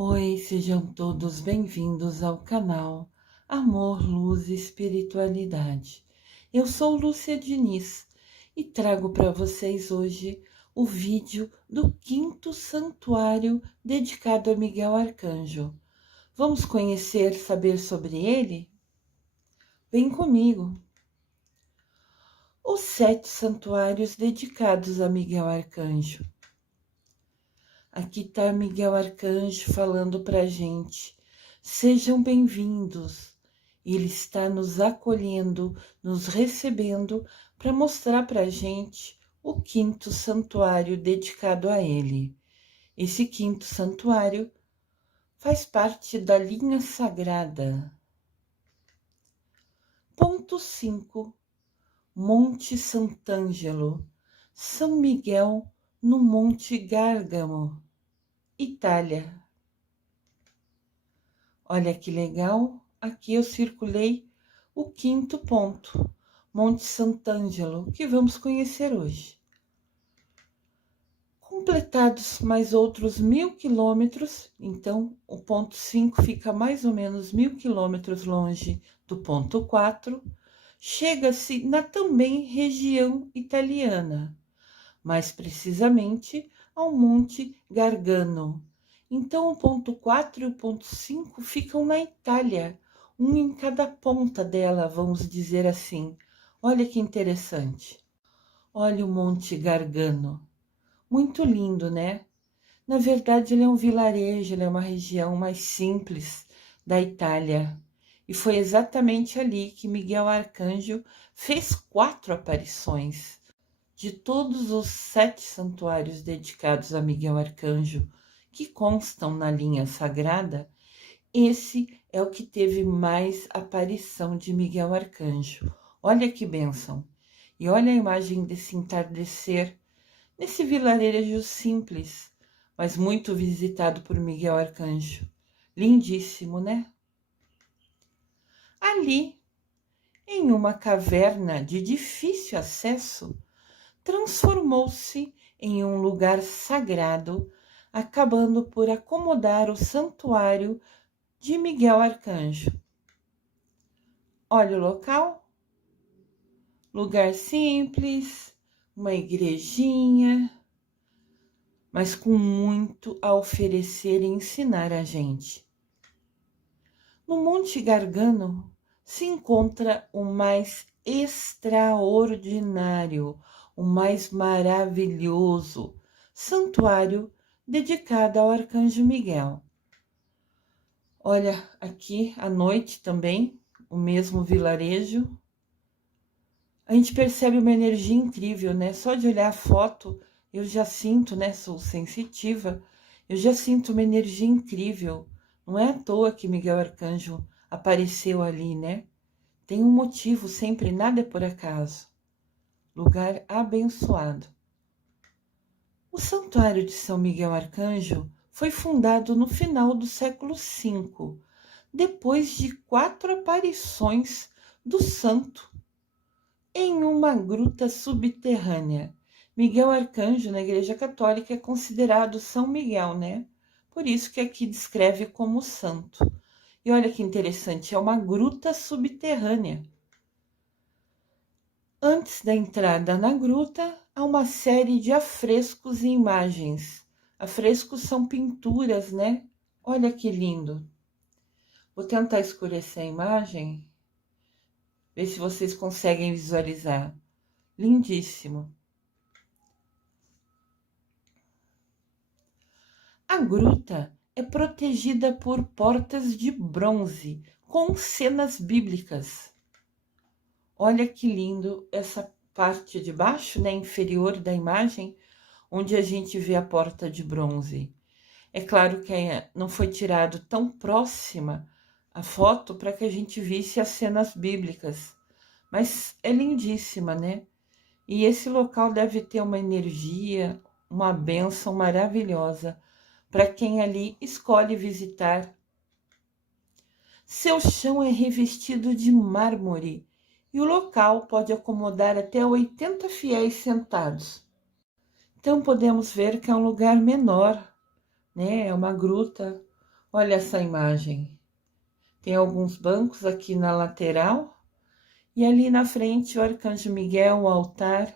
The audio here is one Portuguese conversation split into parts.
Oi, sejam todos bem-vindos ao canal Amor, Luz e Espiritualidade. Eu sou Lúcia Diniz e trago para vocês hoje o vídeo do quinto santuário dedicado a Miguel Arcanjo. Vamos conhecer, saber sobre ele? Vem comigo! Os 7 santuários dedicados a Miguel Arcanjo. Aqui está Miguel Arcanjo falando para a gente. Sejam bem-vindos. Ele está nos acolhendo, nos recebendo para mostrar para a gente o quinto santuário dedicado a ele. Esse quinto santuário faz parte da linha sagrada. Ponto 5. Monte Sant'Angelo, São Miguel no Monte Gárgamo, Itália. Olha que legal, aqui eu circulei o quinto ponto, Monte Sant'Angelo, que vamos conhecer hoje. Completados mais outros 1000 quilômetros, então o ponto 5 fica mais ou menos 1000 quilômetros longe do ponto 4, chega-se na também região italiana, mais precisamente ao Monte Gargano. Então, o ponto 4 e o ponto 5 ficam na Itália, um em cada ponta dela, vamos dizer assim. Olha que interessante. Olha o Monte Gargano. Muito lindo, né? Na verdade, ele é um vilarejo, ele é uma região mais simples da Itália. E foi exatamente ali que Miguel Arcanjo fez 4 aparições. De todos os 7 santuários dedicados a Miguel Arcanjo, que constam na linha sagrada, esse é o que teve mais aparição de Miguel Arcanjo. Olha que bênção! E olha a imagem desse entardecer, nesse vilarejo simples, mas muito visitado por Miguel Arcanjo. Lindíssimo, né? Ali, em uma caverna de difícil acesso, transformou-se em um lugar sagrado, acabando por acomodar o santuário de Miguel Arcanjo. Olha o local, lugar simples, uma igrejinha, mas com muito a oferecer e ensinar a gente. No Monte Gargano se encontra o mais extraordinário, o mais maravilhoso santuário dedicado ao Arcanjo Miguel. Olha, aqui à noite também, o mesmo vilarejo. A gente percebe uma energia incrível, né? Só de olhar a foto, eu já sinto, né? Sou sensitiva, eu já sinto uma energia incrível. Não é à toa que Miguel Arcanjo apareceu ali, né? Tem um motivo sempre, nada é por acaso. Lugar abençoado. O Santuário de São Miguel Arcanjo foi fundado no final do século V, depois de 4 aparições do santo em uma gruta subterrânea. Miguel Arcanjo, na Igreja Católica, é considerado São Miguel, né? Por isso que aqui descreve como santo. E olha que interessante, é uma gruta subterrânea. Antes da entrada na gruta, há uma série de afrescos e imagens. Afrescos são pinturas, né? Olha que lindo. Vou tentar escurecer a imagem, ver se vocês conseguem visualizar. Lindíssimo. A gruta é protegida por portas de bronze com cenas bíblicas. Olha que lindo essa parte de baixo, né, inferior da imagem, onde a gente vê a porta de bronze. É claro que não foi tirado tão próxima a foto para que a gente visse as cenas bíblicas, mas é lindíssima, né? E esse local deve ter uma energia, uma bênção maravilhosa para quem ali escolhe visitar. Seu chão é revestido de mármore e o local pode acomodar até 80 fiéis sentados. Então podemos ver que é um lugar menor, né? É uma gruta, Olha essa imagem. Tem alguns bancos aqui na lateral e ali na frente o Arcanjo Miguel, o altar.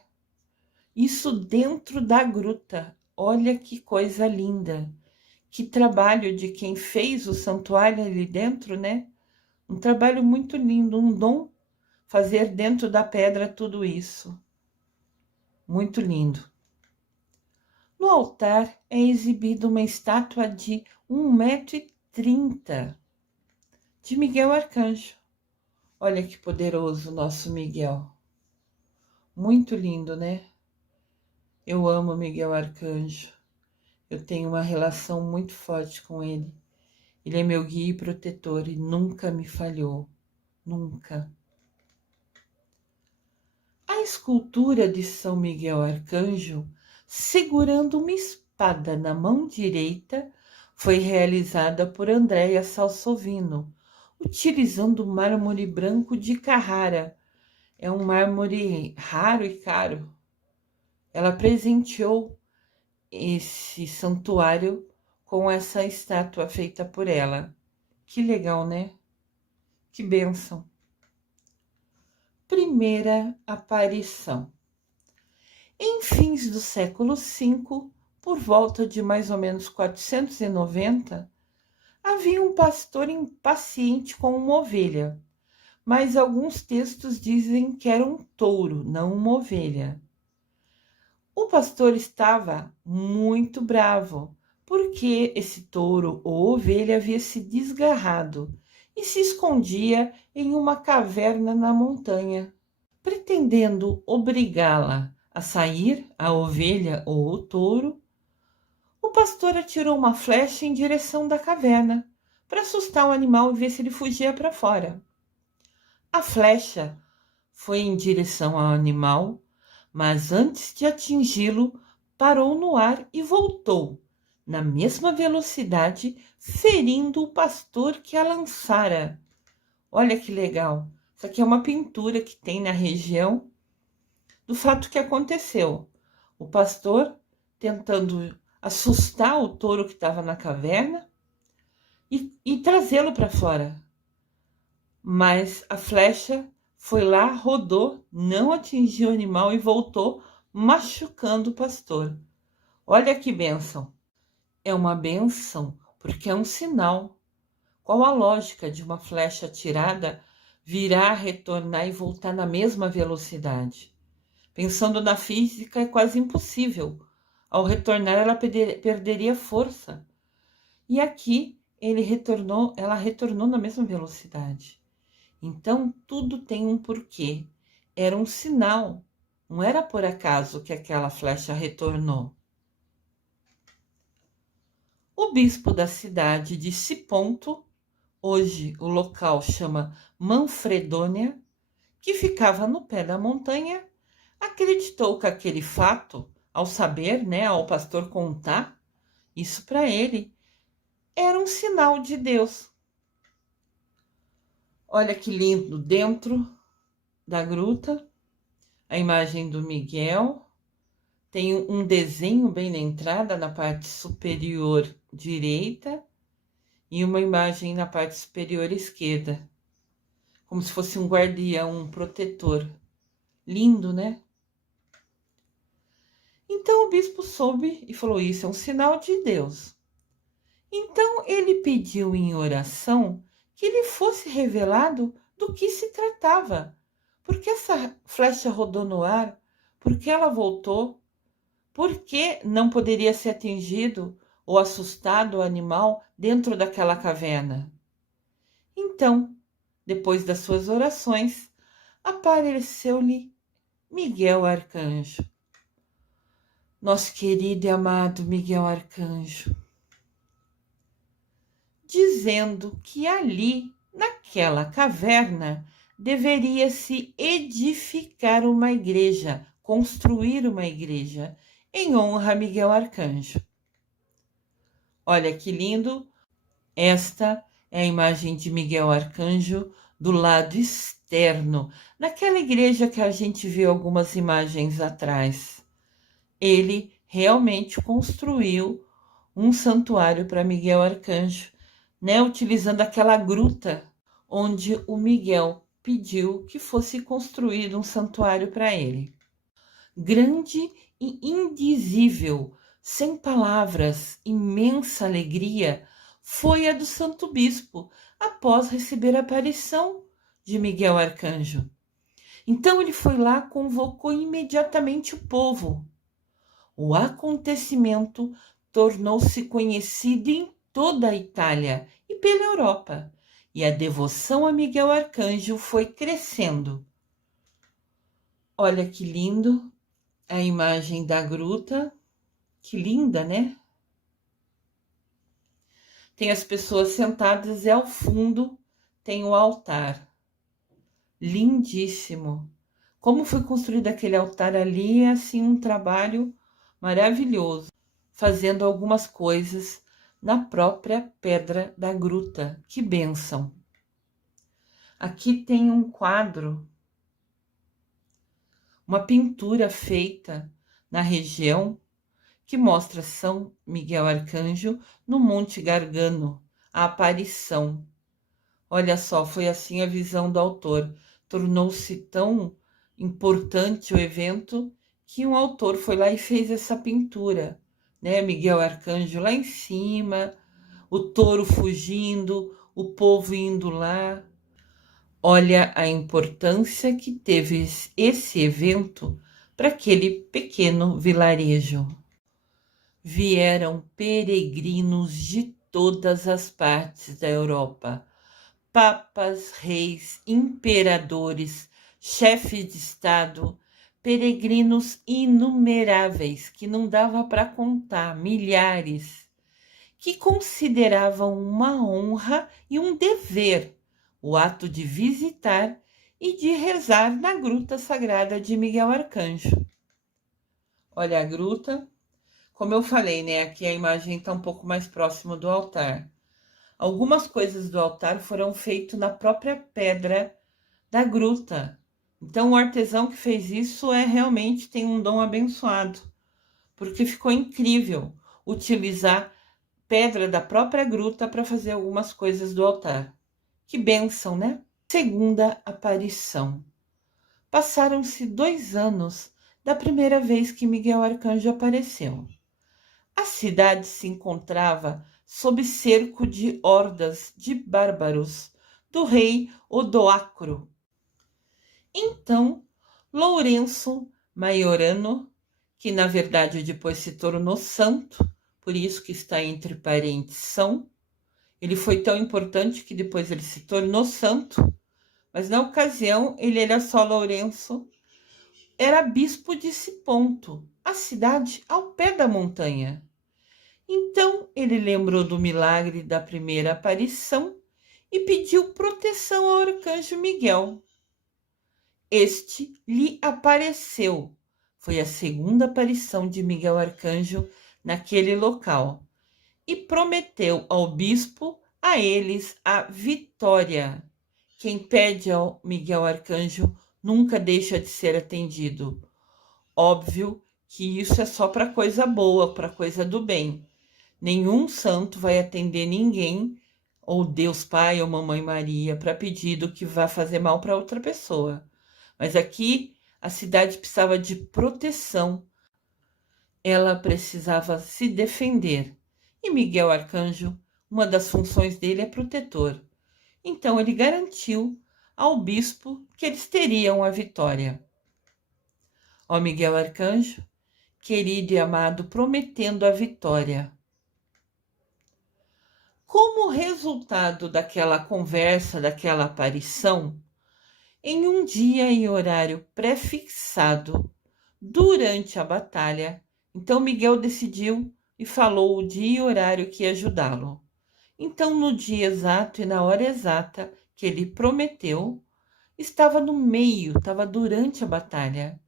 Isso dentro da gruta. Olha que coisa linda. Que trabalho de quem fez o santuário ali dentro, né? Um trabalho muito lindo, um dom fazer dentro da pedra tudo isso. Muito lindo. No altar é exibida uma estátua de 1,30 m de Miguel Arcanjo. Olha que poderoso nosso Miguel. Muito lindo, né? Eu amo Miguel Arcanjo. Eu tenho uma relação muito forte com ele. Ele é meu guia e protetor e nunca me falhou. Nunca. A escultura de São Miguel Arcanjo, segurando uma espada na mão direita, foi realizada por Andrea Salsovino, utilizando mármore branco de Carrara. É um mármore raro e caro. Ela presenteou esse santuário com essa estátua feita por ela. Que legal, né? Que bênção. Primeira aparição. Em fins do século V, por volta de mais ou menos 490, havia um pastor impaciente com uma ovelha, mas alguns textos dizem que era um touro, não uma ovelha. O pastor estava muito bravo, porque esse touro ou ovelha havia se desgarrado e se escondia em uma caverna na montanha. Pretendendo obrigá-la a sair, a ovelha ou o touro, o pastor atirou uma flecha em direção da caverna, para assustar o animal e ver se ele fugia para fora. A flecha foi em direção ao animal, mas antes de atingi-lo, parou no ar e voltou, na mesma velocidade, ferindo o pastor que a lançara. Olha que legal! Isso aqui é uma pintura que tem na região do fato que aconteceu. O pastor tentando assustar o touro que estava na caverna e trazê-lo para fora. Mas a flecha foi lá, rodou, não atingiu o animal e voltou, machucando o pastor. Olha que bênção. É uma bênção porque é um sinal. Qual a lógica de uma flecha atirada virar, retornar e voltar na mesma velocidade? Pensando na física, é quase impossível. Ao retornar, ela perderia força. E aqui ela retornou na mesma velocidade. Então, tudo tem um porquê. Era um sinal. Não era por acaso que aquela flecha retornou. O bispo da cidade de Siponto, hoje o local chama Manfredônia, que ficava no pé da montanha, acreditou que aquele fato, ao saber, ao pastor contar isso para ele, era um sinal de Deus. Olha que lindo, dentro da gruta, a imagem do Miguel. Tem um desenho bem na entrada, na parte superior direita, e uma imagem na parte superior esquerda, como se fosse um guardião, um protetor. Lindo, né? Então o bispo soube e falou: isso é um sinal de Deus. Então ele pediu em oração que lhe fosse revelado do que se tratava. Por que essa flecha rodou no ar? Por que ela voltou? Por que não poderia ser atingido ou assustado o animal dentro daquela caverna? Então, depois das suas orações, apareceu-lhe Miguel Arcanjo. Nosso querido e amado Miguel Arcanjo, dizendo que ali, naquela caverna, deveria se edificar uma igreja, construir uma igreja, em honra a Miguel Arcanjo. Olha que lindo! Esta é a imagem de Miguel Arcanjo do lado externo, naquela igreja que a gente viu algumas imagens atrás. Ele realmente construiu um santuário para Miguel Arcanjo né, utilizando aquela gruta onde o Miguel pediu que fosse construído um santuário para ele. Grande e indizível, sem palavras, imensa alegria foi a do Santo Bispo após receber a aparição de Miguel Arcanjo. Então ele foi lá, convocou imediatamente o povo. O acontecimento tornou-se conhecido em toda a Itália e pela Europa, e a devoção a Miguel Arcanjo foi crescendo. Olha que lindo a imagem da gruta, que linda, né? Tem as pessoas sentadas e ao fundo tem o altar. Lindíssimo. Como foi construído aquele altar ali, é assim um trabalho maravilhoso, fazendo algumas coisas na própria pedra da gruta. Que bênção! Aqui tem um quadro, uma pintura feita na região que mostra São Miguel Arcanjo no Monte Gargano, a aparição. Olha só, foi assim a visão do autor. Tornou-se tão importante o evento que um autor foi lá e fez essa pintura, né? Miguel Arcanjo lá em cima, o touro fugindo, o povo indo lá. Olha a importância que teve esse evento para aquele pequeno vilarejo. Vieram peregrinos de todas as partes da Europa, papas, reis, imperadores, chefes de estado, peregrinos inumeráveis, que não dava para contar, milhares, que consideravam uma honra e um dever o ato de visitar e de rezar na gruta sagrada de Miguel Arcanjo. Olha a gruta, como eu falei, né? Aqui a imagem está um pouco mais próxima do altar. Algumas coisas do altar foram feitas na própria pedra da gruta. Então, o artesão que fez isso realmente tem um dom abençoado, porque ficou incrível utilizar pedra da própria gruta para fazer algumas coisas do altar. Que bênção, né? Segunda aparição. Passaram-se 2 anos da primeira vez que Miguel Arcanjo apareceu. A cidade se encontrava sob cerco de hordas de bárbaros do rei Odoacro. Então, Lourenço Maiorano, que na verdade depois se tornou santo, por isso que está entre parênteses São, ele foi tão importante que depois ele se tornou santo, mas na ocasião ele era só Lourenço, era bispo de Siponto, a cidade ao pé da montanha. Então ele lembrou do milagre da primeira aparição e pediu proteção ao arcanjo Miguel. Este lhe apareceu. Foi a segunda aparição de Miguel Arcanjo naquele local e prometeu ao bispo, a eles, a vitória. Quem pede ao Miguel Arcanjo nunca deixa de ser atendido. Óbvio que isso é só para coisa boa, para coisa do bem. Nenhum santo vai atender ninguém, ou Deus Pai ou Mamãe Maria, para pedido que vá fazer mal para outra pessoa. Mas aqui a cidade precisava de proteção. Ela precisava se defender. E Miguel Arcanjo, uma das funções dele é protetor. Então ele garantiu ao bispo que eles teriam a vitória. Ó Miguel Arcanjo, querido e amado, prometendo a vitória. Como resultado daquela conversa, daquela aparição, em um dia e horário pré-fixado, durante a batalha, então Miguel decidiu e falou o dia e horário que ia ajudá-lo. Então, no dia exato e na hora exata que ele prometeu, estava no meio, estava durante a batalha.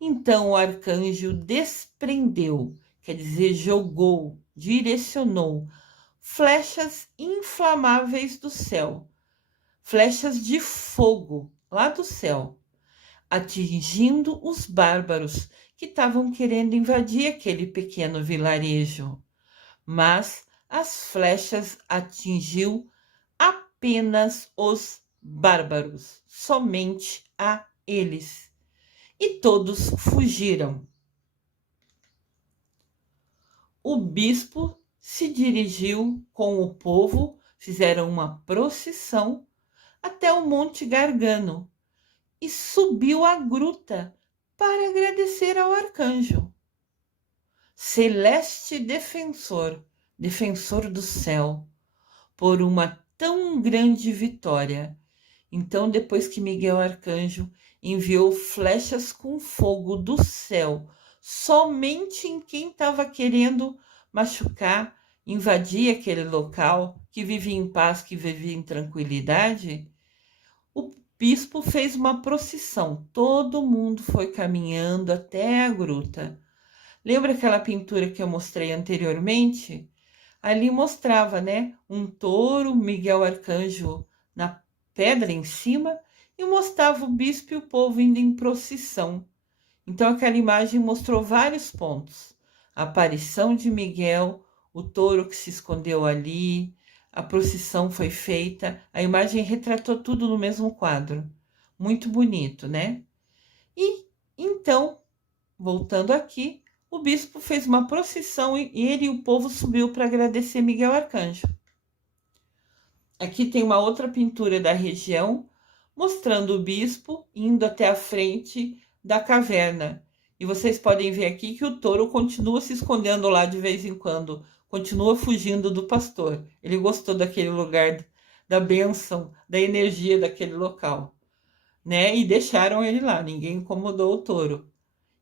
Então o arcanjo desprendeu, quer dizer, jogou, direcionou flechas inflamáveis do céu, flechas de fogo lá do céu, atingindo os bárbaros que estavam querendo invadir aquele pequeno vilarejo. Mas as flechas atingiu apenas os bárbaros, somente a eles, e todos fugiram. O bispo se dirigiu com o povo, fizeram uma procissão até o Monte Gargano e subiu a gruta para agradecer ao arcanjo. Celeste defensor, defensor do céu, por uma tão grande vitória. Então, depois que Miguel Arcanjo enviou flechas com fogo do céu, somente em quem estava querendo machucar, invadir aquele local, que vivia em paz, que vivia em tranquilidade, o bispo fez uma procissão. Todo mundo foi caminhando até a gruta. Lembra aquela pintura que eu mostrei anteriormente? Ali mostrava, né, um touro, Miguel Arcanjo na pedra em cima, e mostrava o bispo e o povo indo em procissão. Então aquela imagem mostrou vários pontos. A aparição de Miguel, o touro que se escondeu ali, a procissão foi feita, a imagem retratou tudo no mesmo quadro. Muito bonito, né? E então, voltando aqui, o bispo fez uma procissão e ele e o povo subiu para agradecer Miguel Arcanjo. Aqui tem uma outra pintura da região, mostrando o bispo indo até a frente da caverna. E vocês podem ver aqui que o touro continua se escondendo lá de vez em quando, continua fugindo do pastor. Ele gostou daquele lugar, da bênção, da energia daquele local, né? E deixaram ele lá, ninguém incomodou o touro.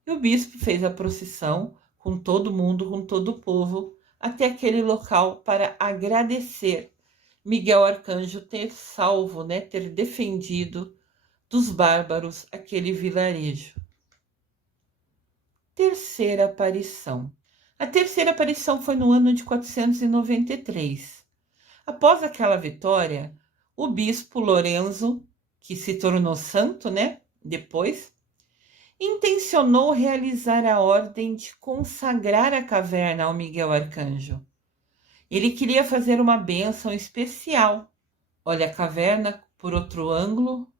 E o bispo fez a procissão com todo mundo, com todo o povo, até aquele local para agradecer Miguel Arcanjo ter salvo, né, ter defendido dos bárbaros aquele vilarejo. Terceira aparição. A terceira aparição foi no ano de 493. Após aquela vitória, o bispo Lorenzo, que se tornou santo, né, depois, intencionou realizar a ordem de consagrar a caverna ao Miguel Arcanjo. Ele queria fazer uma bênção especial. Olha a caverna por outro ângulo.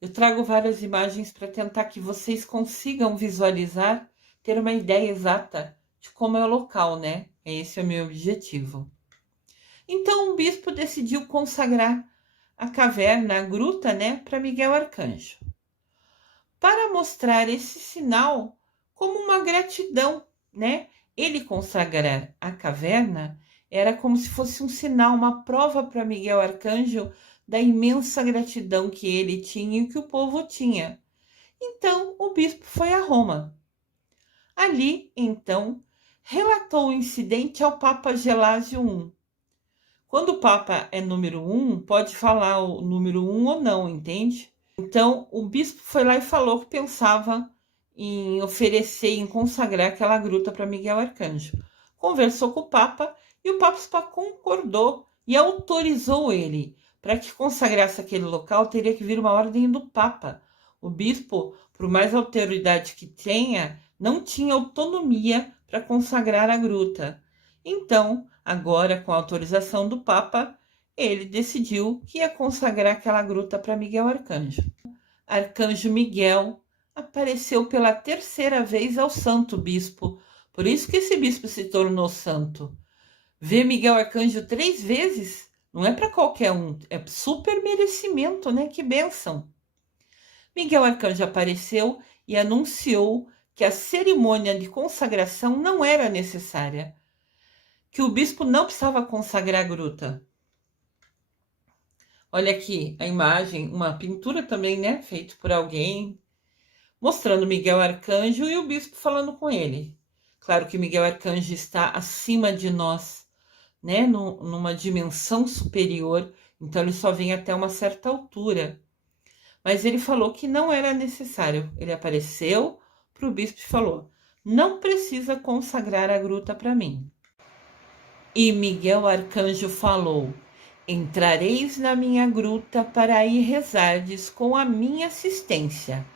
Eu trago várias imagens para tentar que vocês consigam visualizar, ter uma ideia exata de como é o local, né? Esse é o meu objetivo. Então o bispo decidiu consagrar a caverna, a gruta, né, para Miguel Arcanjo, para mostrar esse sinal como uma gratidão, né? Ele consagrar a caverna era como se fosse um sinal, uma prova para Miguel Arcanjo da imensa gratidão que ele tinha e que o povo tinha. Então, o bispo foi a Roma. Ali, então, relatou o incidente ao Papa Gelásio I. Quando o Papa é número 1, pode falar o número 1 ou não, entende? Então, o bispo foi lá e falou que pensava em oferecer, em consagrar aquela gruta para Miguel Arcanjo. Conversou com o Papa e o Papa concordou e autorizou ele. Para que consagrasse aquele local, teria que vir uma ordem do Papa. O bispo, por mais autoridade que tenha, não tinha autonomia para consagrar a gruta. Então, agora, com a autorização do Papa, ele decidiu que ia consagrar aquela gruta para Miguel Arcanjo. Arcanjo Miguel apareceu pela terceira vez ao santo bispo. Por isso que esse bispo se tornou santo. Ver Miguel Arcanjo 3 vezes não é para qualquer um, é super merecimento, né? Que bênção! Miguel Arcanjo apareceu e anunciou que a cerimônia de consagração não era necessária, que o bispo não precisava consagrar a gruta. Olha aqui a imagem, uma pintura também, né? Feita por alguém, mostrando Miguel Arcanjo e o bispo falando com ele. Claro que Miguel Arcanjo está acima de nós, né? Numa dimensão superior, então ele só vem até uma certa altura. Mas ele falou que não era necessário. Ele apareceu para o bispo e falou: não precisa consagrar a gruta para mim. E Miguel Arcanjo falou: entrareis na minha gruta para ir rezardes com a minha assistência,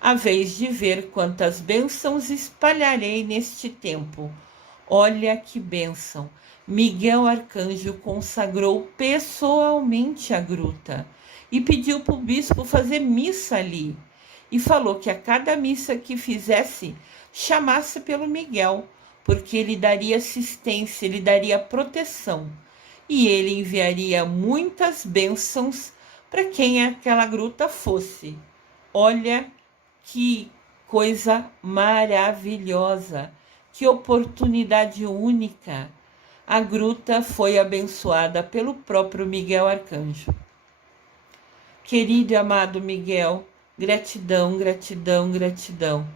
a vez de ver quantas bênçãos espalharei neste tempo, Olha que bênção! Miguel Arcanjo consagrou pessoalmente a gruta e pediu para o bispo fazer missa ali. E falou que a cada missa que fizesse, chamasse pelo Miguel, porque ele daria assistência, ele daria proteção. E ele enviaria muitas bênçãos para quem aquela gruta fosse. Olha que coisa maravilhosa! Que oportunidade única! A gruta foi abençoada pelo próprio Miguel Arcanjo. Querido e amado Miguel, gratidão, gratidão, gratidão.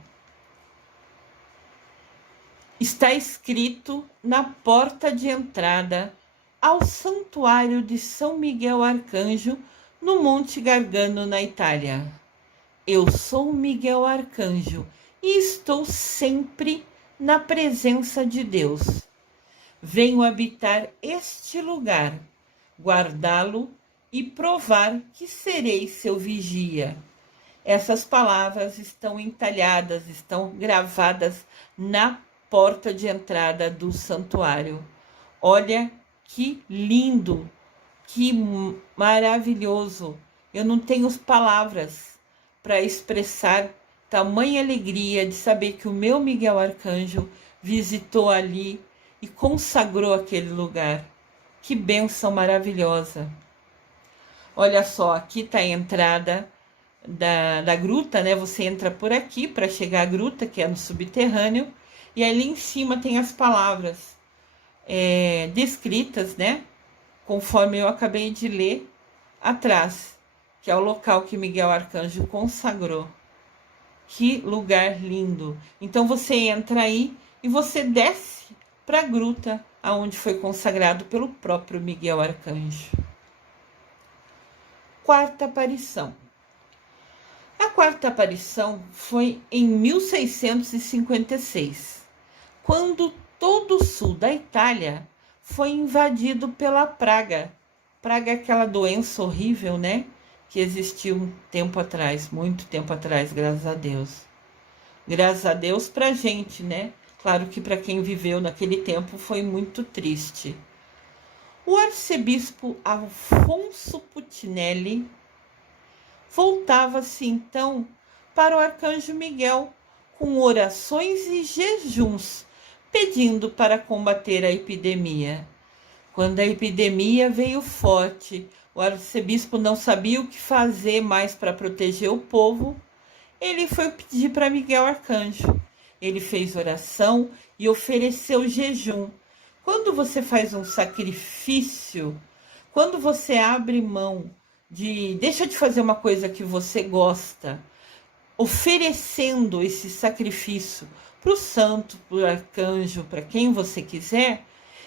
Está escrito na porta de entrada ao Santuário de São Miguel Arcanjo, no Monte Gargano, na Itália. Eu sou Miguel Arcanjo e estou sempre na presença de Deus. Venho habitar este lugar, guardá-lo e provar que serei seu vigia. Essas palavras estão entalhadas, estão gravadas na porta de entrada do santuário. Olha que lindo, que maravilhoso. Eu não tenho palavras para expressar tamanha alegria de saber que o meu Miguel Arcanjo visitou ali e consagrou aquele lugar. Que bênção maravilhosa! Olha só, aqui está a entrada da gruta, né? Você entra por aqui para chegar à gruta, que é no subterrâneo, e ali em cima tem as palavras descritas, né? Conforme eu acabei de ler atrás, que é o local que Miguel Arcanjo consagrou. Que lugar lindo! Então você entra aí e você desce para a gruta, aonde foi consagrado pelo próprio Miguel Arcanjo. Quarta aparição. A quarta aparição foi em 1656, quando todo o sul da Itália foi invadido pela praga. Praga é aquela doença horrível, né? Que existiu um tempo atrás, muito tempo atrás, graças a Deus. Graças a Deus pra gente, né? Claro que para quem viveu naquele tempo foi muito triste. O arcebispo Afonso Puccinelli voltava-se então para o arcanjo Miguel com orações e jejuns, pedindo para combater a epidemia. Quando a epidemia veio forte, o arcebispo não sabia o que fazer mais para proteger o povo. Ele foi pedir para Miguel Arcanjo. Ele fez oração e ofereceu jejum. Quando você faz um sacrifício, quando você abre mão deixa de fazer uma coisa que você gosta, oferecendo esse sacrifício para o santo, para o arcanjo, para quem você quiser,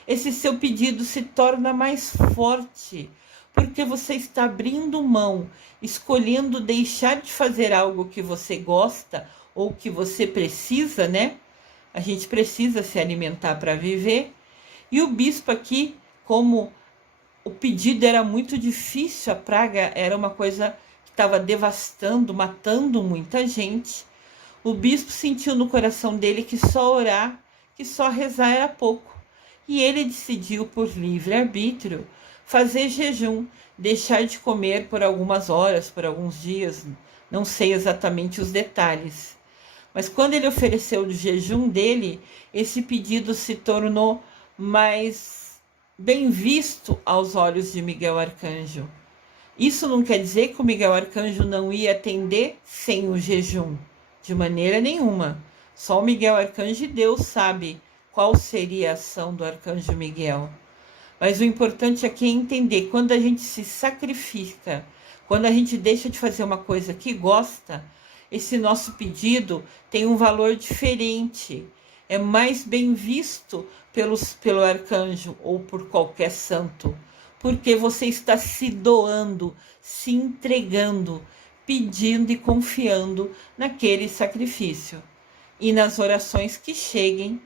esse seu pedido se torna mais forte, porque você está abrindo mão, escolhendo deixar de fazer algo que você gosta ou que você precisa, né? A gente precisa se alimentar para viver. E o bispo aqui, como o pedido era muito difícil, a praga era uma coisa que estava devastando, matando muita gente, o bispo sentiu no coração dele que só orar, que só rezar era pouco. E ele decidiu, por livre-arbítrio, fazer jejum, deixar de comer por algumas horas, por alguns dias, não sei exatamente os detalhes. Mas quando ele ofereceu o jejum dele, esse pedido se tornou mais bem visto aos olhos de Miguel Arcanjo. Isso não quer dizer que o Miguel Arcanjo não ia atender sem o jejum, de maneira nenhuma. Só o Miguel Arcanjo e Deus sabe qual seria a ação do Arcanjo Miguel. Mas o importante aqui é entender, quando a gente se sacrifica, quando a gente deixa de fazer uma coisa que gosta, esse nosso pedido tem um valor diferente, é mais bem visto pelo arcanjo ou por qualquer santo, porque você está se doando, se entregando, pedindo e confiando naquele sacrifício e nas orações que cheguem,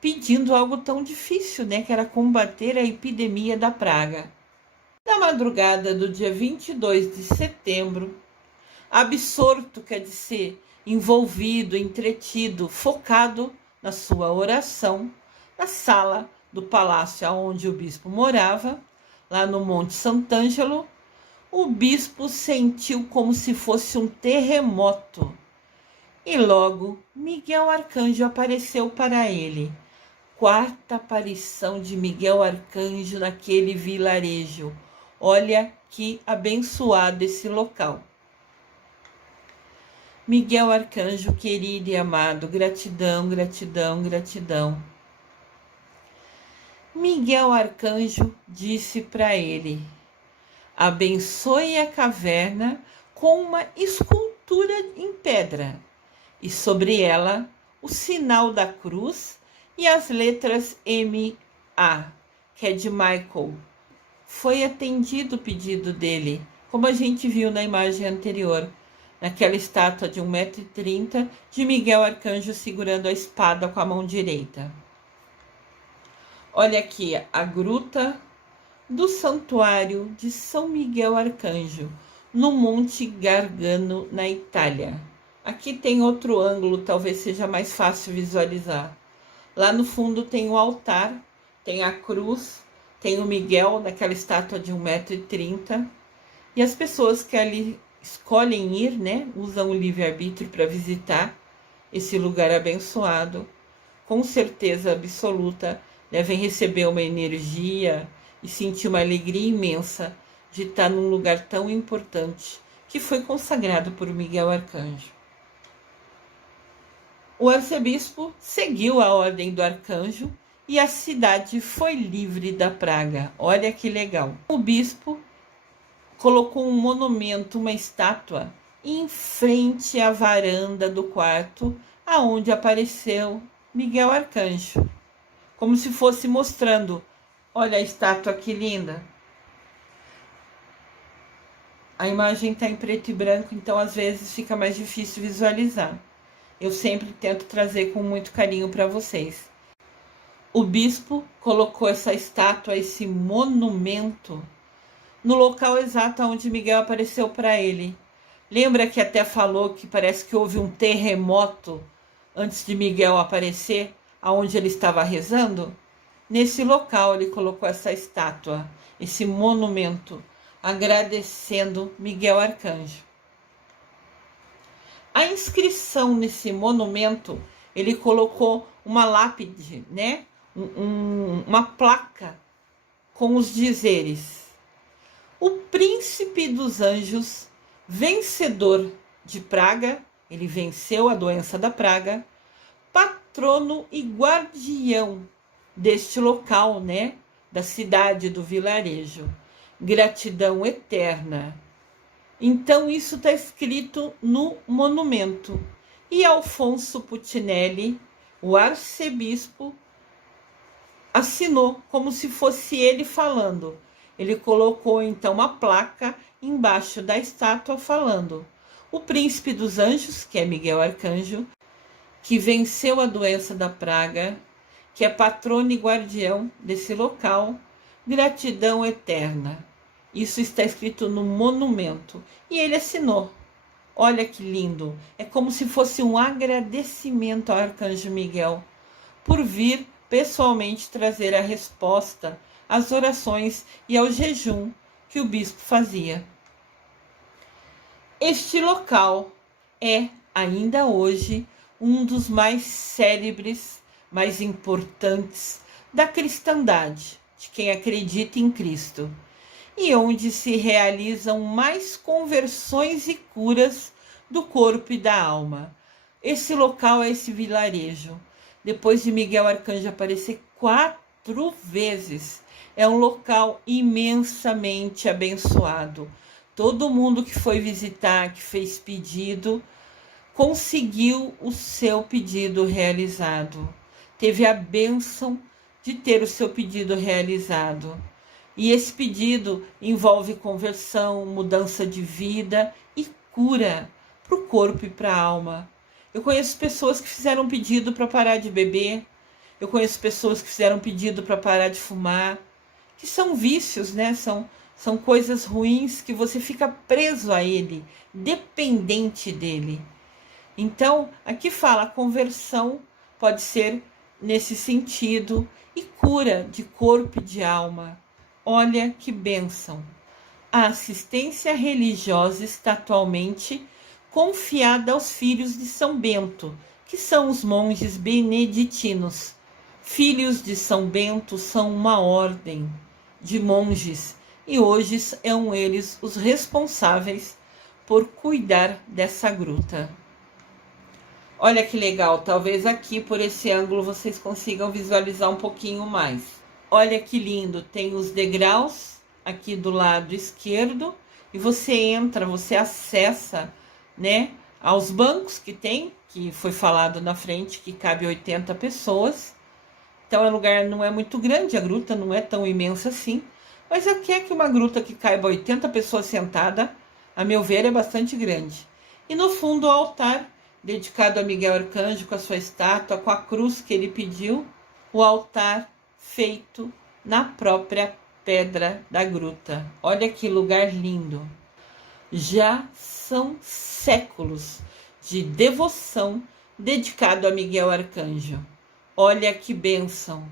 pedindo algo tão difícil, né, que era combater a epidemia da praga. Na madrugada do dia 22 de setembro, absorto, quer dizer, envolvido, entretido, focado na sua oração, na sala do palácio onde o bispo morava, lá no Monte Sant'Angelo. O bispo sentiu como se fosse um terremoto. E logo Miguel Arcanjo apareceu para ele. Quarta aparição de Miguel Arcanjo naquele vilarejo. Olha que abençoado esse local. Miguel Arcanjo, querido e amado, gratidão, gratidão, gratidão. Miguel Arcanjo disse para ele: abençoe a caverna com uma escultura em pedra, e sobre ela o sinal da cruz e as letras M.A., que é de Michael. Foi atendido o pedido dele, como a gente viu na imagem anterior, naquela estátua de 1,30 m de Miguel Arcanjo segurando a espada com a mão direita. Olha aqui a gruta do Santuário de São Miguel Arcanjo, no Monte Gargano, na Itália. Aqui tem outro ângulo, talvez seja mais fácil visualizar. Lá no fundo tem o altar, tem a cruz, tem o Miguel naquela estátua de 1,30 m. E as pessoas que ali escolhem ir, né, usam o livre-arbítrio para visitar esse lugar abençoado, com certeza absoluta, devem receber uma energia e sentir uma alegria imensa de estar num lugar tão importante que foi consagrado por Miguel Arcanjo. O arcebispo seguiu a ordem do arcanjo e a cidade foi livre da praga. Olha que legal. O bispo colocou um monumento, uma estátua, em frente à varanda do quarto, aonde apareceu Miguel Arcanjo, como se fosse mostrando: olha a estátua que linda. A imagem está em preto e branco, então às vezes fica mais difícil visualizar. Eu sempre tento trazer com muito carinho para vocês. O bispo colocou essa estátua, esse monumento, no local exato onde Miguel apareceu para ele. Lembra que até falou que parece que houve um terremoto antes de Miguel aparecer, aonde ele estava rezando? Nesse local ele colocou essa estátua, esse monumento, agradecendo Miguel Arcanjo. A inscrição nesse monumento, ele colocou uma lápide, né? Uma placa com os dizeres: o príncipe dos anjos, vencedor de praga, ele venceu a doença da praga, patrono e guardião deste local, né? Da cidade, do vilarejo. Gratidão eterna. Então isso está escrito no monumento. E Alfonso Puccinelli, o arcebispo, assinou como se fosse ele falando. Ele colocou então uma placa embaixo da estátua falando: o príncipe dos anjos, que é Miguel Arcanjo, que venceu a doença da praga, que é patrono e guardião desse local, gratidão eterna. Isso está escrito no monumento. E ele assinou. Olha que lindo. É como se fosse um agradecimento ao Arcanjo Miguel por vir pessoalmente trazer a resposta às orações e ao jejum que o bispo fazia. Este local é, ainda hoje, um dos mais célebres, mais importantes da cristandade, de quem acredita em Cristo, e onde se realizam mais conversões e curas do corpo e da alma. Esse local é esse vilarejo. Depois de Miguel Arcanjo aparecer 4 vezes, é um local imensamente abençoado. Todo mundo que foi visitar, que fez pedido, conseguiu o seu pedido realizado. Teve a bênção de ter o seu pedido realizado. E esse pedido envolve conversão, mudança de vida e cura para o corpo e para a alma. Eu conheço pessoas que fizeram pedido para parar de beber. Eu conheço pessoas que fizeram pedido para parar de fumar. Que são vícios, né? São coisas ruins que você fica preso a ele, dependente dele. Então, aqui fala, a conversão pode ser nesse sentido e cura de corpo e de alma. Olha que bênção! A assistência religiosa está atualmente confiada aos filhos de São Bento, que são os monges beneditinos. Filhos de São Bento são uma ordem de monges e hoje são eles os responsáveis por cuidar dessa gruta. Olha que legal, talvez aqui por esse ângulo vocês consigam visualizar um pouquinho mais. Olha que lindo, tem os degraus aqui do lado esquerdo e você entra, você acessa, né, aos bancos que tem, que foi falado na frente que cabe 80 pessoas. Então o lugar não é muito grande, a gruta não é tão imensa assim, mas aqui é que uma gruta que caiba 80 pessoas sentada, a meu ver, é bastante grande. E no fundo o altar, dedicado a Miguel Arcanjo com a sua estátua, com a cruz que ele pediu, o altar feito na própria pedra da gruta. Olha que lugar lindo! Já são séculos de devoção dedicado a Miguel Arcanjo. Olha que bênção!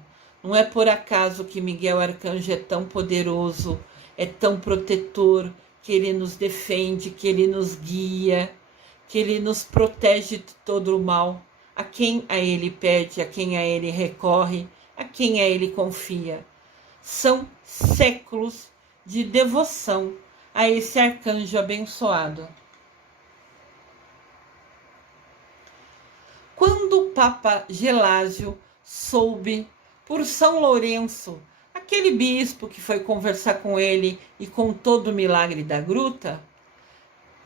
Não é por acaso que Miguel Arcanjo é tão poderoso, é tão protetor, que ele nos defende, que ele nos guia, que ele nos protege de todo o mal. A quem a ele pede, a quem a ele recorre, a quem a ele confia. São séculos de devoção a esse arcanjo abençoado. Quando o Papa Gelásio soube por São Lourenço, aquele bispo que foi conversar com ele e contou do milagre da gruta,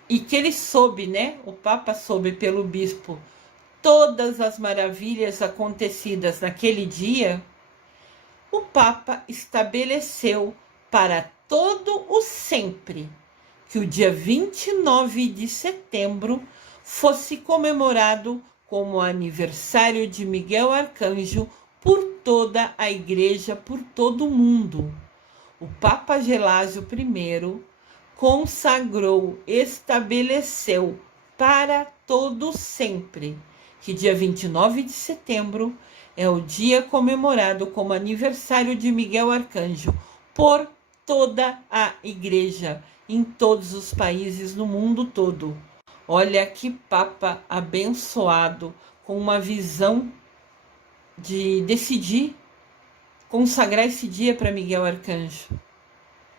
e que ele soube, né? O Papa soube pelo bispo todas as maravilhas acontecidas naquele dia, o Papa estabeleceu para todo o sempre que o dia 29 de setembro fosse comemorado como aniversário de Miguel Arcanjo por toda a Igreja, por todo o mundo. O Papa Gelásio I consagrou, estabeleceu para todo sempre que dia 29 de setembro é o dia comemorado como aniversário de Miguel Arcanjo por toda a Igreja, em todos os países no mundo todo. Olha que Papa abençoado, com uma visão de decidir consagrar esse dia para Miguel Arcanjo.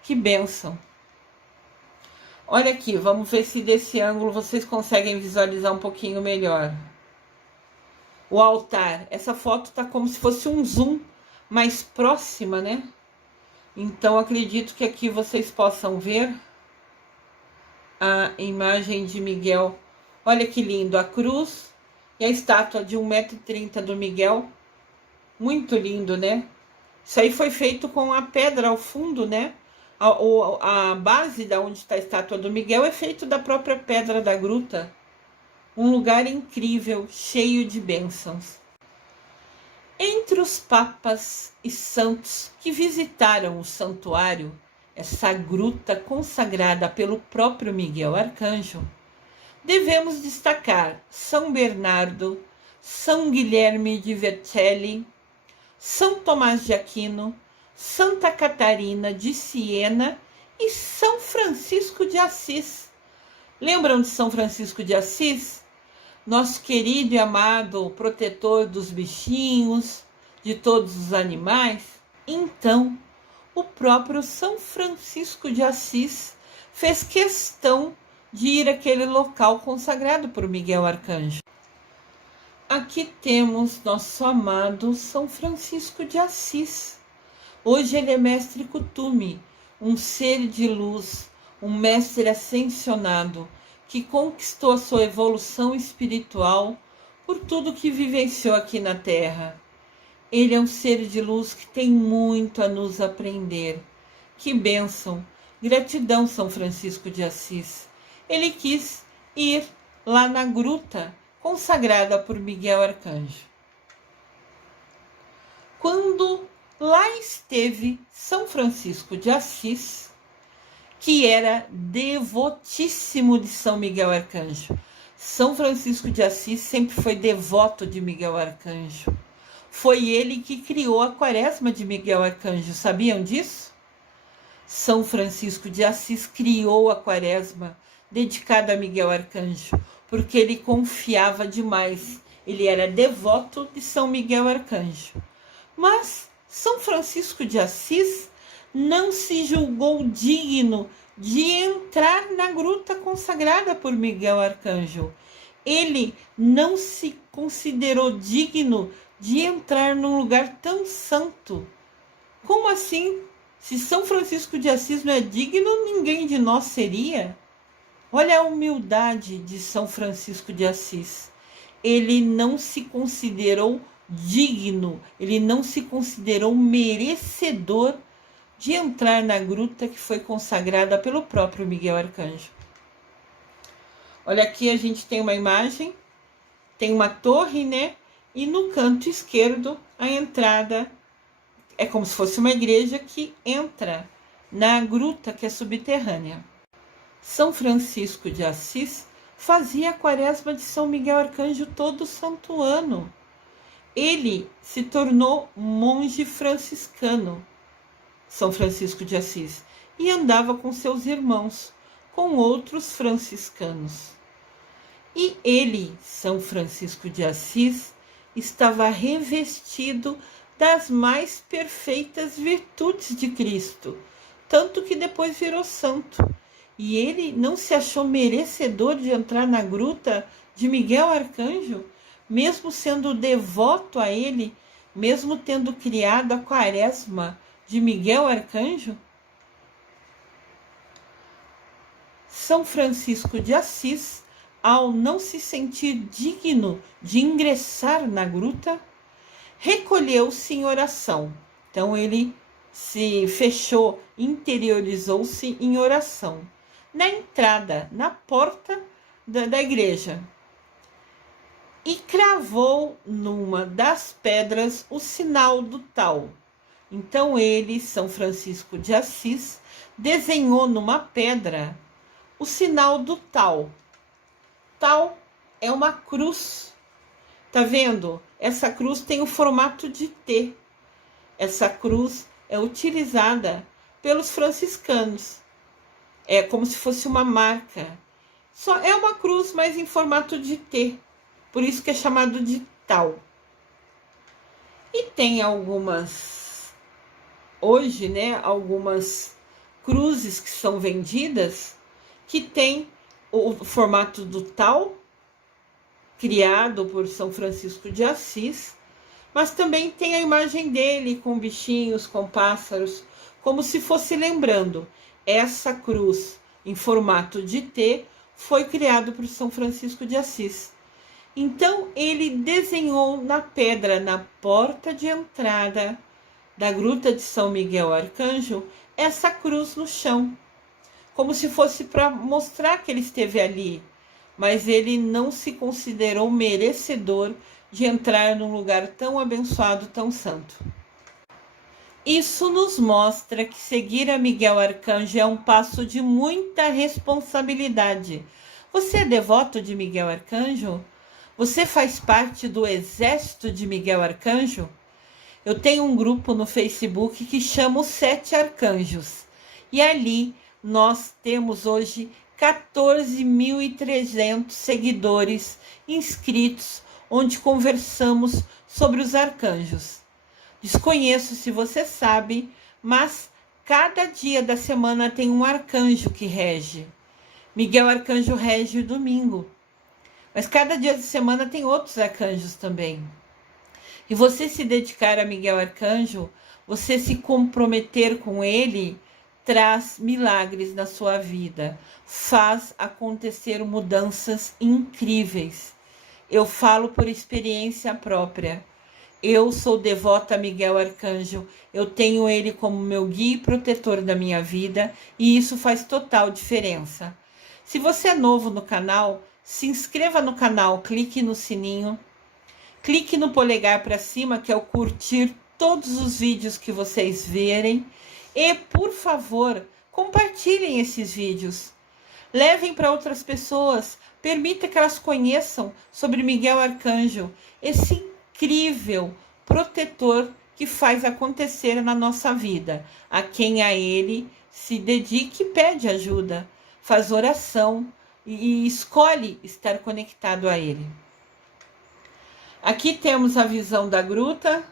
Que bênção! Olha aqui, vamos ver se desse ângulo vocês conseguem visualizar um pouquinho melhor. O altar, essa foto tá como se fosse um zoom mais próxima, né? Então acredito que aqui vocês possam ver a imagem de Miguel. Olha que lindo, a cruz e a estátua de 1,30 m do Miguel. Muito lindo, né? Isso aí foi feito com a pedra ao fundo, né? A base da onde está a estátua do Miguel é feito da própria pedra da gruta. Um lugar incrível, cheio de bênçãos. Entre os papas e santos que visitaram o santuário, essa gruta consagrada pelo próprio Miguel Arcanjo, devemos destacar São Bernardo, São Guilherme de Vercelli, São Tomás de Aquino, Santa Catarina de Siena e São Francisco de Assis. Lembram de São Francisco de Assis? Nosso querido e amado protetor dos bichinhos, de todos os animais. Então, o próprio São Francisco de Assis fez questão de ir àquele local consagrado por Miguel Arcanjo. Aqui temos nosso amado São Francisco de Assis. Hoje ele é mestre Kuthumi, um ser de luz, um mestre ascensionado, que conquistou a sua evolução espiritual por tudo que vivenciou aqui na Terra. Ele é um ser de luz que tem muito a nos aprender. Que bênção! Gratidão, São Francisco de Assis. Ele quis ir lá na gruta consagrada por Miguel Arcanjo. Quando lá esteve São Francisco de Assis, que era devotíssimo de São Miguel Arcanjo. São Francisco de Assis sempre foi devoto de Miguel Arcanjo. Foi ele que criou a Quaresma de Miguel Arcanjo. Sabiam disso? São Francisco de Assis criou a Quaresma dedicada a Miguel Arcanjo, porque ele confiava demais. Ele era devoto de São Miguel Arcanjo. Mas São Francisco de Assis não se julgou digno de entrar na gruta consagrada por Miguel Arcanjo. Ele não se considerou digno de entrar num lugar tão santo. Como assim? Se São Francisco de Assis não é digno, ninguém de nós seria. Olha a humildade de São Francisco de Assis. Ele não se considerou digno, ele não se considerou merecedor de entrar na gruta que foi consagrada pelo próprio Miguel Arcanjo. Olha, aqui a gente tem uma imagem, tem uma torre, né? E no canto esquerdo, a entrada é como se fosse uma igreja que entra na gruta que é subterrânea. São Francisco de Assis fazia a Quaresma de São Miguel Arcanjo todo santo ano. Ele se tornou monge franciscano, São Francisco de Assis, e andava com seus irmãos, com outros franciscanos. E ele, São Francisco de Assis, estava revestido das mais perfeitas virtudes de Cristo, tanto que depois virou santo. E ele não se achou merecedor de entrar na gruta de Miguel Arcanjo, mesmo sendo devoto a ele, mesmo tendo criado a Quaresma de Miguel Arcanjo? São Francisco de Assis, ao não se sentir digno de ingressar na gruta, recolheu-se em oração. Então ele se fechou, interiorizou-se em oração, na entrada, na porta da igreja, e cravou numa das pedras o sinal do tal. Então ele, São Francisco de Assis, desenhou numa pedra o sinal do tal. Tal é uma cruz. Tá vendo? Essa cruz tem o formato de T. Essa cruz é utilizada pelos franciscanos. É como se fosse uma marca. Só é uma cruz, mas em formato de T. Por isso que é chamado de tal. E tem hoje, né, algumas cruzes que são vendidas que tem o formato do tal, criado por São Francisco de Assis, mas também tem a imagem dele com bichinhos, com pássaros, como se fosse lembrando, essa cruz em formato de T foi criado por São Francisco de Assis. Então ele desenhou na pedra, na porta de entrada da gruta de São Miguel Arcanjo, essa cruz no chão, como se fosse para mostrar que ele esteve ali, mas ele não se considerou merecedor de entrar num lugar tão abençoado, tão santo. Isso nos mostra que seguir a Miguel Arcanjo é um passo de muita responsabilidade. Você é devoto de Miguel Arcanjo? Você faz parte do exército de Miguel Arcanjo? Eu tenho um grupo no Facebook que chama os 7 Arcanjos. E ali nós temos hoje 14.300 seguidores inscritos, onde conversamos sobre os arcanjos. Desconheço se você sabe, mas cada dia da semana tem um arcanjo que rege. Miguel Arcanjo rege o domingo. Mas cada dia da semana tem outros arcanjos também. E você se dedicar a Miguel Arcanjo, você se comprometer com ele, traz milagres na sua vida. Faz acontecer mudanças incríveis. Eu falo por experiência própria. Eu sou devota a Miguel Arcanjo. Eu tenho ele como meu guia e protetor da minha vida. E isso faz total diferença. Se você é novo no canal, se inscreva no canal, clique no sininho, clique no polegar para cima, que é o curtir todos os vídeos que vocês verem. E, por favor, compartilhem esses vídeos. Levem para outras pessoas, permita que elas conheçam sobre Miguel Arcanjo, esse incrível protetor que faz acontecer na nossa vida. A quem a ele se dedique e pede ajuda, faz oração e escolhe estar conectado a ele. Aqui temos a visão da gruta,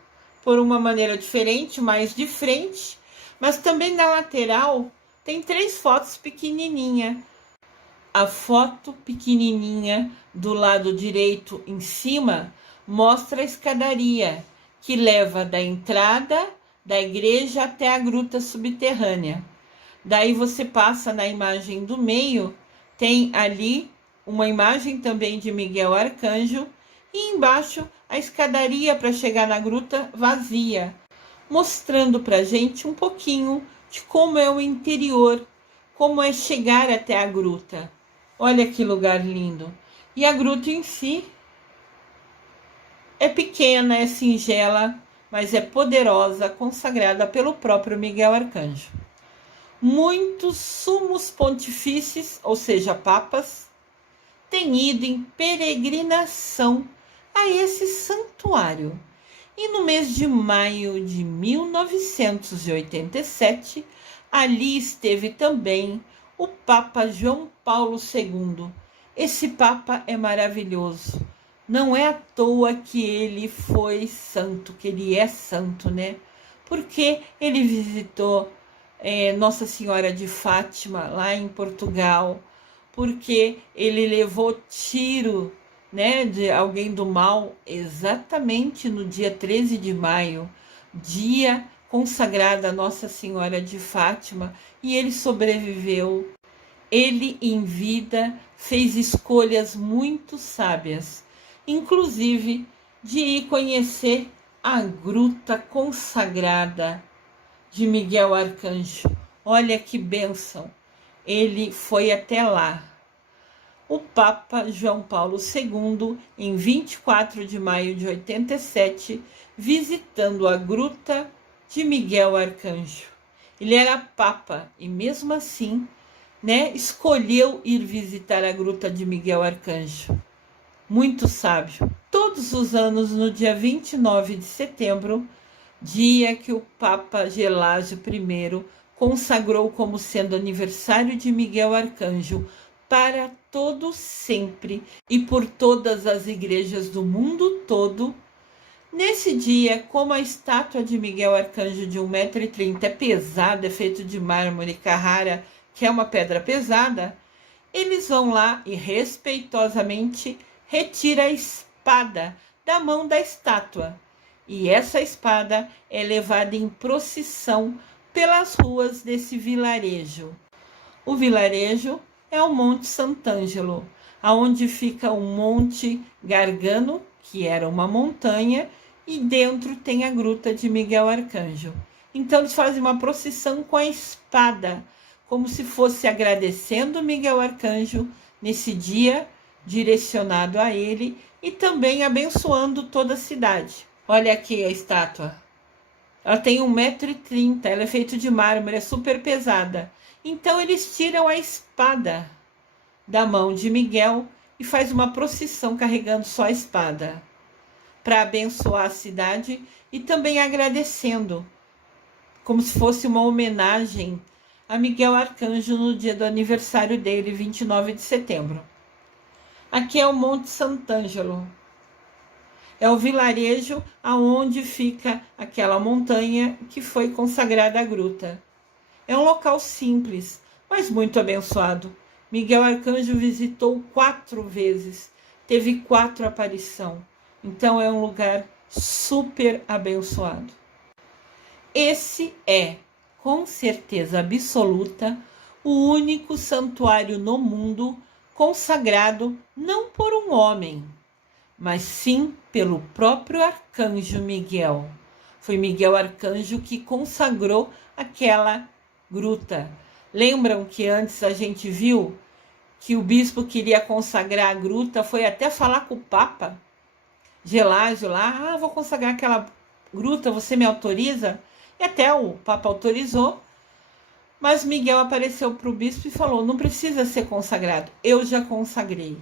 por uma maneira diferente, mais de frente, mas também na lateral tem 3 fotos pequenininha. A foto pequenininha do lado direito em cima mostra a escadaria que leva da entrada da igreja até a gruta subterrânea. Daí você passa na imagem do meio, tem ali uma imagem também de Miguel Arcanjo e embaixo a escadaria para chegar na gruta vazia, mostrando para a gente um pouquinho de como é o interior, como é chegar até a gruta. Olha que lugar lindo! E a gruta em si é pequena, é singela, mas é poderosa, consagrada pelo próprio Miguel Arcanjo. Muitos sumos pontifícios, ou seja, papas, têm ido em peregrinação a esse santuário. E no mês de maio de 1987, ali esteve também o Papa João Paulo II. Esse Papa é maravilhoso. Não é à toa que ele foi santo, que ele é santo, né? Porque ele visitou Nossa Senhora de Fátima, lá em Portugal, porque ele levou tiro, né, de alguém do mal, exatamente no dia 13 de maio, dia consagrado a Nossa Senhora de Fátima, e ele sobreviveu. Ele, em vida, fez escolhas muito sábias, inclusive de ir conhecer a gruta consagrada de Miguel Arcanjo. Olha que bênção! Ele foi até lá. O Papa João Paulo II, em 24 de maio de 87, visitando a gruta de Miguel Arcanjo. Ele era Papa e mesmo assim, né, escolheu ir visitar a gruta de Miguel Arcanjo. Muito sábio. Todos os anos, no dia 29 de setembro, dia que o Papa Gelásio I consagrou como sendo aniversário de Miguel Arcanjo para todo sempre e por todas as igrejas do mundo todo. Nesse dia, como a estátua de Miguel Arcanjo de 1,30 m é pesada, é feito de mármore Carrara, que é uma pedra pesada, eles vão lá e respeitosamente retira a espada da mão da estátua. E essa espada é levada em procissão pelas ruas desse vilarejo. O vilarejo é o Monte Sant'Angelo, aonde fica o Monte Gargano, que era uma montanha, e dentro tem a gruta de Miguel Arcanjo. Então eles fazem uma procissão com a espada, como se fosse agradecendo Miguel Arcanjo nesse dia direcionado a ele e também abençoando toda a cidade. Olha aqui a estátua. Ela tem 1,30 m, ela é feita de mármore, é super pesada. Então eles tiram a espada da mão de Miguel e faz uma procissão carregando só a espada, para abençoar a cidade e também agradecendo, como se fosse uma homenagem a Miguel Arcanjo no dia do aniversário dele, 29 de setembro. Aqui é o Monte Sant'Angelo. É o vilarejo aonde fica aquela montanha que foi consagrada à gruta. É um local simples, mas muito abençoado. Miguel Arcanjo visitou 4 vezes, teve 4 aparições. Então é um lugar super abençoado. Esse é, com certeza absoluta, o único santuário no mundo consagrado não por um homem, mas sim pelo próprio Arcanjo Miguel. Foi Miguel Arcanjo que consagrou aquela gruta. Lembram que antes a gente viu que o bispo queria consagrar a gruta, foi até falar com o Papa Gelásio lá, vou consagrar aquela gruta, você me autoriza? E até o Papa autorizou, mas Miguel apareceu para o bispo e falou, não precisa ser consagrado, eu já consagrei.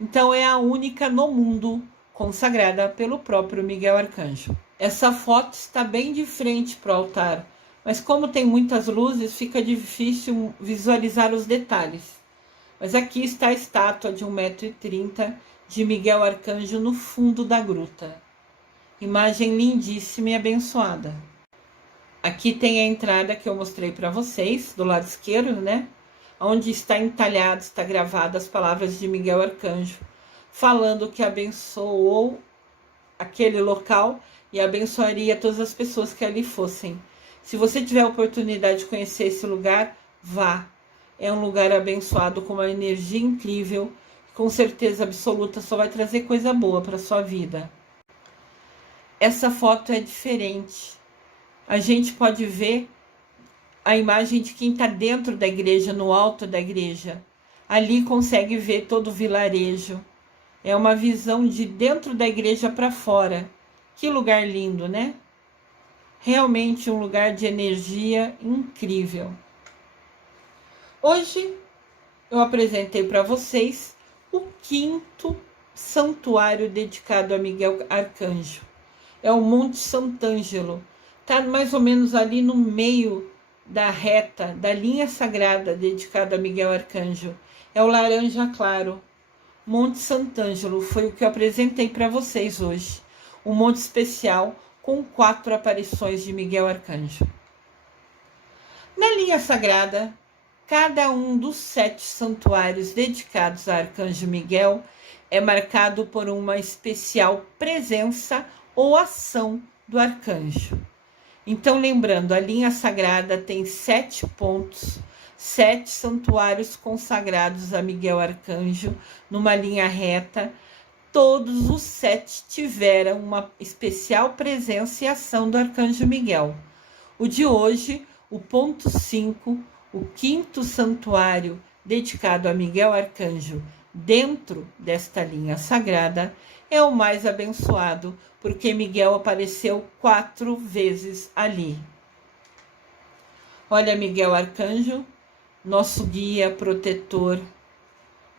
Então é a única no mundo consagrada pelo próprio Miguel Arcanjo. Essa foto está bem de frente para o altar, mas como tem muitas luzes, fica difícil visualizar os detalhes. Mas aqui está a estátua de 1,30 m de Miguel Arcanjo no fundo da gruta. Imagem lindíssima e abençoada. Aqui tem a entrada que eu mostrei para vocês, do lado esquerdo, né? Onde está entalhado, está gravado as palavras de Miguel Arcanjo, falando que abençoou aquele local e abençoaria todas as pessoas que ali fossem. Se você tiver a oportunidade de conhecer esse lugar, vá. É um lugar abençoado com uma energia incrível, com certeza absoluta só vai trazer coisa boa para sua vida. Essa foto é diferente. A gente pode ver a imagem de quem está dentro da igreja, no alto da igreja. Ali consegue ver todo o vilarejo. É uma visão de dentro da igreja para fora. Que lugar lindo, né? Realmente um lugar de energia incrível. Hoje eu apresentei para vocês o 5º santuário dedicado a Miguel Arcanjo. É o Monte Sant'Angelo. Está mais ou menos ali no meio da reta, da linha sagrada dedicada a Miguel Arcanjo. É o laranja claro. Monte Sant'Angelo foi o que eu apresentei para vocês hoje. Um monte especial com 4 aparições de Miguel Arcanjo. Na linha sagrada, cada um dos 7 santuários dedicados a Arcanjo Miguel é marcado por uma especial presença ou ação do arcanjo. Então, lembrando, a linha sagrada tem 7 pontos, 7 santuários consagrados a Miguel Arcanjo, numa linha reta. Todos os 7 tiveram uma especial presença e ação do Arcanjo Miguel. O de hoje, o ponto 5, o 5º santuário dedicado a Miguel Arcanjo dentro desta linha sagrada, é o mais abençoado, porque Miguel apareceu 4 vezes ali. Olha, Miguel Arcanjo, nosso guia protetor.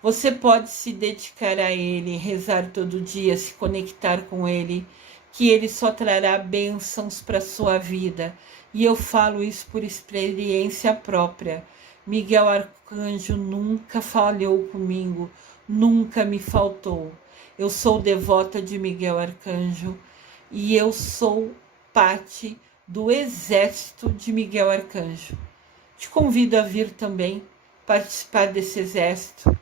Você pode se dedicar a ele, rezar todo dia, se conectar com ele, que ele só trará bênçãos para a sua vida. E eu falo isso por experiência própria. Miguel Arcanjo nunca falhou comigo, nunca me faltou. Eu sou devota de Miguel Arcanjo e eu sou parte do exército de Miguel Arcanjo. Te convido a vir também participar desse exército.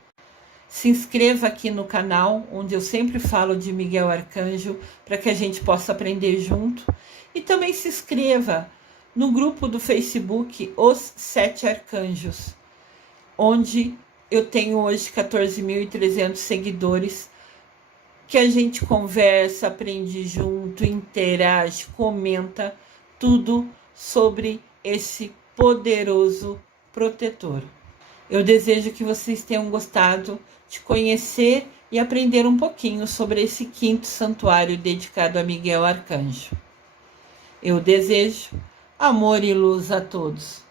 Se inscreva aqui no canal, onde eu sempre falo de Miguel Arcanjo, para que a gente possa aprender junto. E também se inscreva no grupo do Facebook Os 7 Arcanjos, onde eu tenho hoje 14.300 seguidores, que a gente conversa, aprende junto, interage, comenta tudo sobre esse poderoso protetor. Eu desejo que vocês tenham gostado de conhecer e aprender um pouquinho sobre esse 5º santuário dedicado a Miguel Arcanjo. Eu desejo amor e luz a todos.